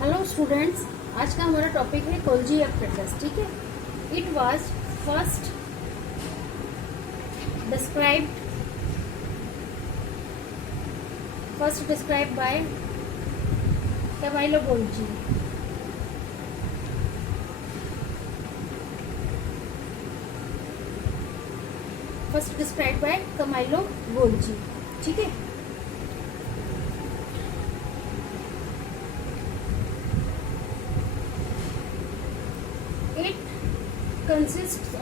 Hello students, आज का हमारा टॉपिक है कोल्जी एप्रेटस। ठीक है। It was first described by Camillo Golgi. ठीक है। It consists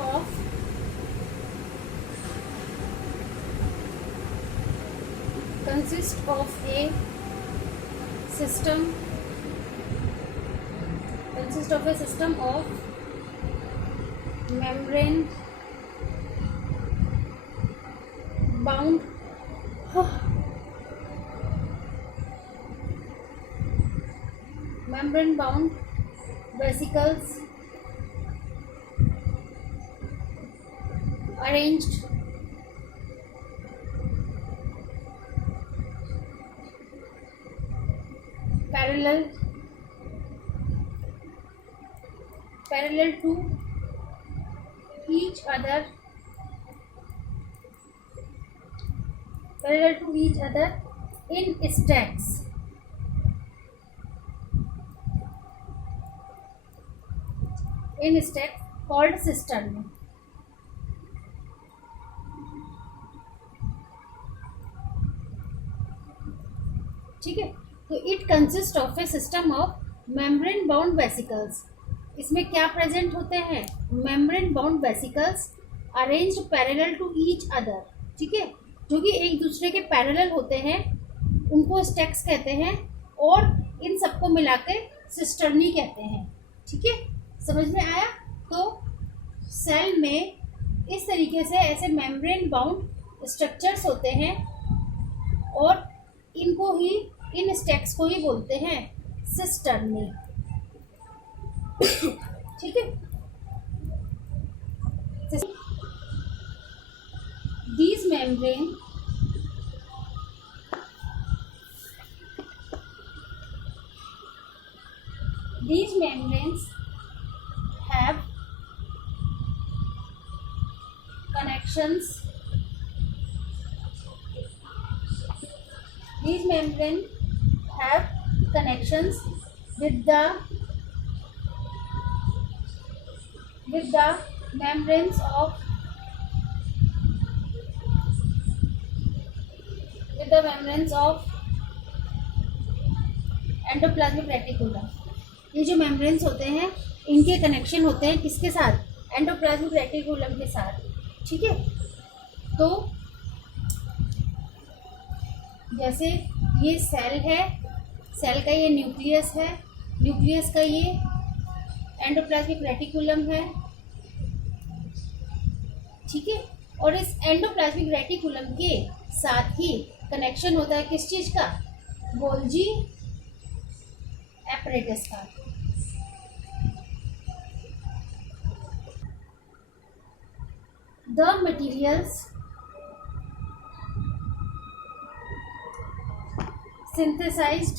of a system of membrane bound vesicles arranged parallel to each other in stacks called cistern। ठीक है। तो it consist of a system of membrane bound vesicles. इसमें क्या present होते हैं? Membrane bound vesicles arranged parallel to each other. ठीक है, जो कि एक दूसरे के पैरेलल होते हैं, उनको स्टेक्स कहते हैं, और इन सबको मिलाकर सिस्टर्नी कहते हैं। ठीक है, समझ में आया? तो सेल में इस तरीके से ऐसे मेम्ब्रेन बाउंड स्ट्रक्चर्स होते हैं, और इनको ही, इन स्टेक्स को ही बोलते हैं सिस्टर्नी। ठीक है। These membranes have connections. These membranes have connections with the membranes of endoplasmic reticulum. ये जो मेम्ब्रेन्स होते हैं, इनके कनेक्शन होते हैं किसके साथ? एंडोप्लाज्मिक रेटिकुलम के साथ। ठीक है। तो जैसे ये सेल है, सेल का ये न्यूक्लियस है, न्यूक्लियस का ये एंडोप्लाज्मिक रेटिकुलम है। ठीक है। और इस एंडोप्लाज्मिक रेटिकुलम के साथ ही कनेक्शन होता है किस चीज का? गोल्जी एपरेटस का। The materials synthesized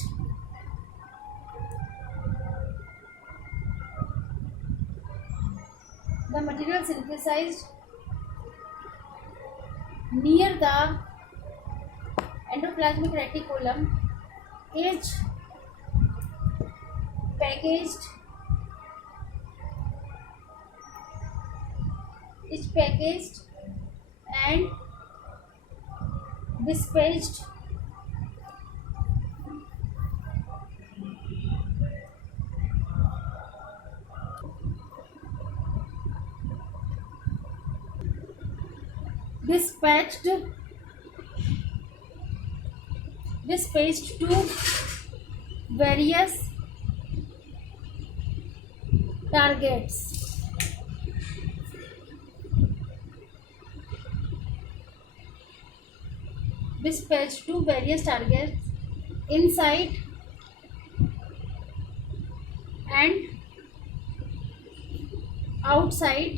near the endoplasmic reticulum is packaged and dispatched to various targets inside and outside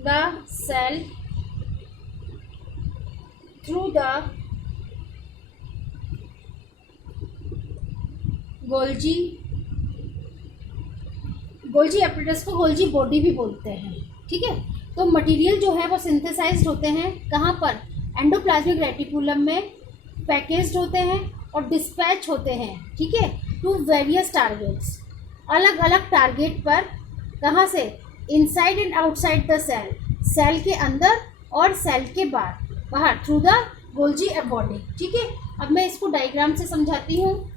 the cell through the Golgi apparatus को गोल्जी बॉडी भी बोलते हैं। ठीक है, तो मटेरियल जो है वो सिंथेसाइज्ड होते हैं कहाँ पर, एंडोप्लाज्मिक रेटिकुलम में पैकेज्ड होते हैं और डिस्पैच होते हैं। ठीक है, टू वेरियस टारगेट्स, अलग अलग टारगेट पर, कहाँ से, inside and outside the cell, cell के अंदर और सेल के बाहर, थ्रू द गोल्जी बॉडी। ठीक है, अब मैं इसको डायग्राम से समझाती हूँ।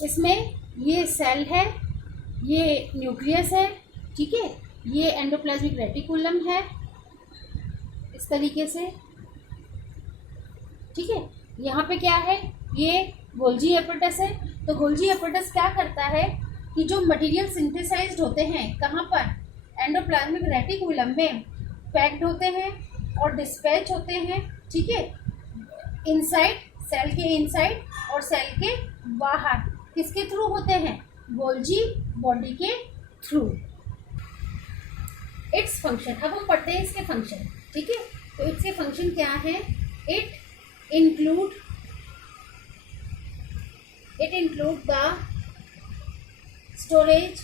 इसमें ये सेल है, ये न्यूक्लियस है। ठीक है, ये एंडोप्लाज्मिक रेटिकुलम है इस तरीके से। ठीक है, यहाँ पे क्या है, ये गोल्जी एपरेटस है। तो गोल्जी एपरेटस क्या करता है कि जो मटेरियल सिंथेसाइज्ड होते हैं कहाँ पर, एंडोप्लाज्मिक रेटिकुलम में पैक्ड होते हैं और डिस्पैच होते हैं। ठीक है, इनसाइड, सेल के इनसाइड और सेल के बाहर, किसके थ्रू होते हैं, गोल्जी बॉडी के थ्रू। इट्स फंक्शन, अब हम पढ़ते हैं इसके फंक्शन। ठीक है, तो इसके फंक्शन क्या है, it include the storage,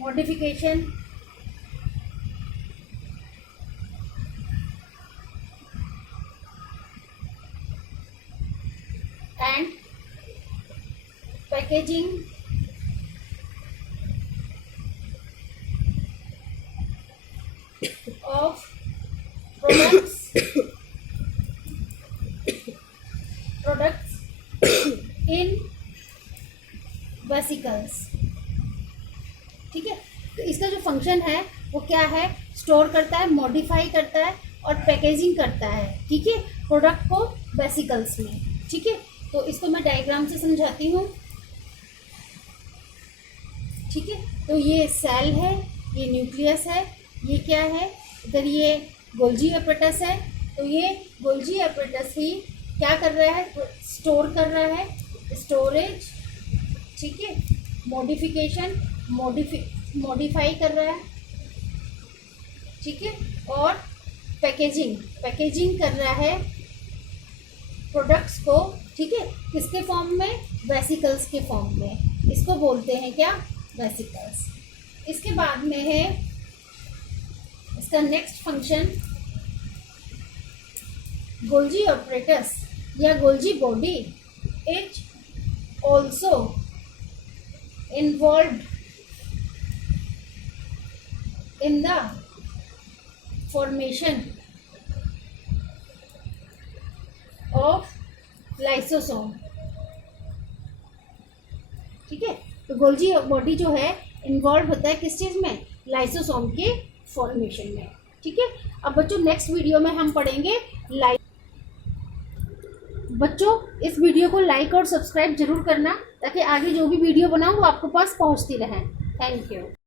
modification, and packaging of products in vesicles। ठीक है, तो इसका जो फंक्शन है वो क्या है, स्टोर करता है, मॉडिफाई करता है और पैकेजिंग करता है। ठीक है, प्रोडक्ट को वेसिकल्स में। ठीक है, तो इसको मैं डायग्राम से समझाती हूँ। ठीक है, तो ये सेल है, ये न्यूक्लियस है, ये क्या है, इधर ये गोल्जी एपरेटस है। तो ये गोल्जी एपरेटस ही क्या कर रहा है, स्टोर कर रहा है, स्टोरेज। ठीक है, मॉडिफिकेशन, मॉडिफाई कर रहा है। ठीक है, और पैकेजिंग कर रहा है प्रोडक्ट्स को। ठीक है, किसके फॉर्म में, वेसिकल्स के फॉर्म में। इसको बोलते हैं क्या, वेसिकल्स। इसके बाद में है इसका नेक्स्ट फंक्शन, गोल्जी एपरेटस या Golgi body is also involved in the formation of lysosome. ठीक है, तो गोल्जी बॉडी जो है इन्वॉल्व होता है किस चीज़ में, लाइसोसोम के फॉर्मेशन में। ठीक है, अब बच्चों नेक्स्ट वीडियो में हम पढ़ेंगे बच्चों इस वीडियो को लाइक और सब्सक्राइब जरूर करना, ताकि आगे जो भी वीडियो बनाऊँ वो आपके पास पहुँचती रहे। Thank you.